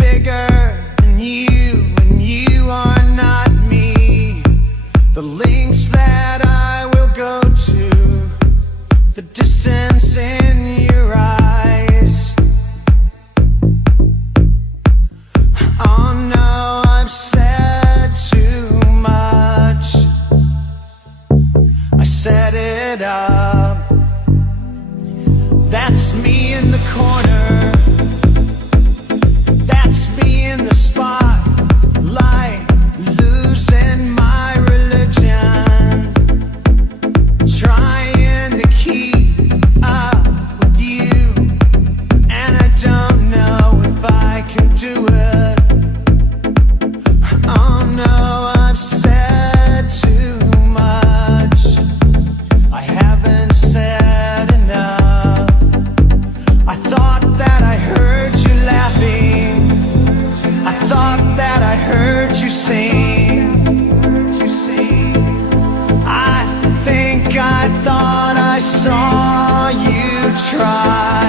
bigger than you, and you are not me. The lengths that I will go to, the distance in your eyes. Oh no, I've said too much. I set it up. That's me in the corner. That's me in the spotlight, losing my religion, trying to keep up with you, and I don't know if I can do it. Oh no, I've said too much. I haven't said enough. I thought that I heard you laughing. I thought that I heard you sing. I think I thought I saw you try.